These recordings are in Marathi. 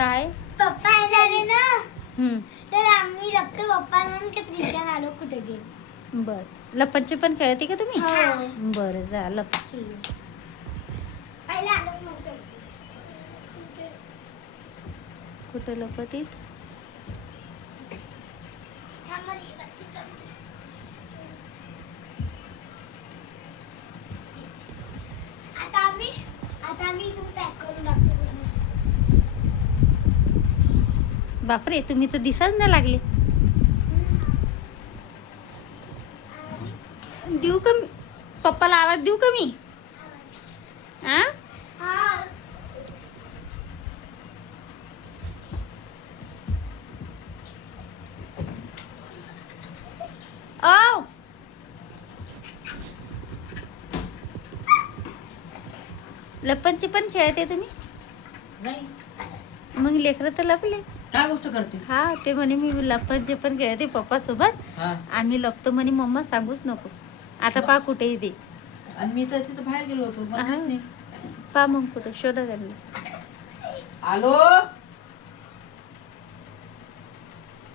काय? पप्पा आले ना हम्म. तर आम्ही लपतो पप्पा म्हणून की त्रिशा आलो कुठे गेली. बर. लपनचे पण खेळते का तुम्ही? हो. बरं जा लप. पहिला आलो नव्हतं. कुठं लपतीत? थांबा रे, बत्ती करते. आता आम्ही इथून पॅक करून टाकतो. बापरे तुम्ही तर दिसाच नाही लागले. देऊ का पप्पाला आवाज देऊ का मी? आ? हा. ओ लपनची पण खेळते तुम्ही? नाही. मग लेकरं तर लपले. काय गोष्ट करते? हा ते म्हणे मी लपनचे पण खेळते पप्पा सोबत. हा. आम्ही लपतो म्हणे मम्मा सांगूच नको. आता पा कुठे येते. आणि मी तर तिथं बाहेर गेलो होतो, मला माहित नाही. पा मग कुठं शोधा त्यांना. आलो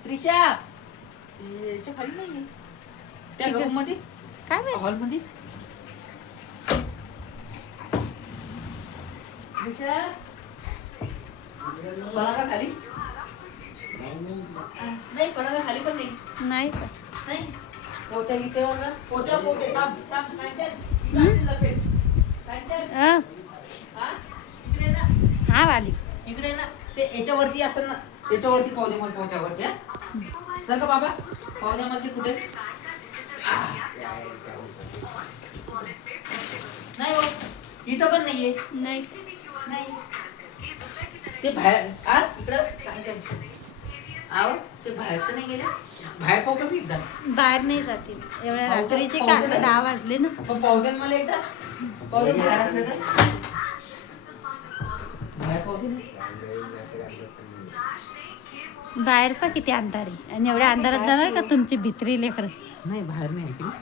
त्रिशा याच्या खाली नाही त्या ठीक आहे. रूम मध्ये काय माहित? हॉल मध्ये. त्रिशा पलंगा खाली नाही, पलंगा खाली पण नाही. नाही का? नाही. पोत्या इथे वर पोत्या पोते थांब थांब सांगते इकडे लपेट सांगते. अं, हा इकडे ना, हा वाली. इकडे ना ते याच्यावरती असेल ना, याच्यावरती पाहू मग पोत्यावरती. हा सर का बाबा पाहुण्यामध्ये कुठे नाही हो, इथं पण नाहीये. नाही. नाही ते बाहेर आ इकडं काय काय आव ते बाहेर तर नाही गेले. बाहेर पाहू का मी एकदा? बाहेर नाही जाते एवढ्या पाहू तर- रात्रीचे पाहू का? तर आता ना. 10 वाजले ना. पण पाहू दे ना मला एकदा. पाहू दे बाहेर असले तर. बाहेर पाहू दे ना. बाहेर पा किती अंधार आहे आणि एवढ्या अंधारात जाणार का तुमची भित्री लेकर? नाही बाहेर नाही आहे की नाही.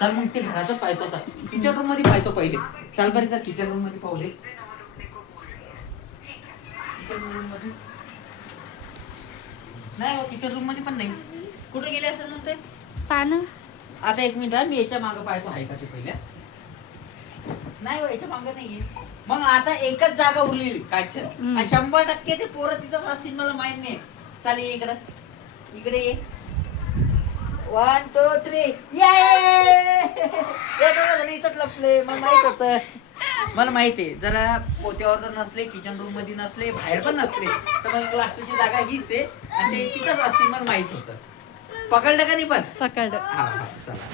चल मग ते घरातच पाहतो आता. किचन रूम मध्ये पाहतो पहिले. चल बरं का किचन रूम मध्ये पाहू दे. किचन रूम मध्ये नाही हो, किचन रूम मध्ये पण नाही. कुठे गेले असेल मग ते? पानं आता एक मिनिट हा, मी याच्या मागं पाहतो आहे का ते पहिल्या. नाही हो, याच्या मागं नाहीये. मग आता एकच जागा उरलेली काढच्या. हम्म. 100% ते पोरं तिथंच असतील मला माहित नाही. चाल ये इकडं, इकडे ये. 1 2 3 इथंच लपले. मला माहित होतं, मला माहिती आहे. जरा पोत्यावर जर नसले, किचन रूम मध्ये नसले, बाहेर पण नसले, तर मग लास्टची जागा हीच आहे आणि ते तिथंच असतील मला माहित होतं. पकडलं का नाही पण? पकड. हा हा चला.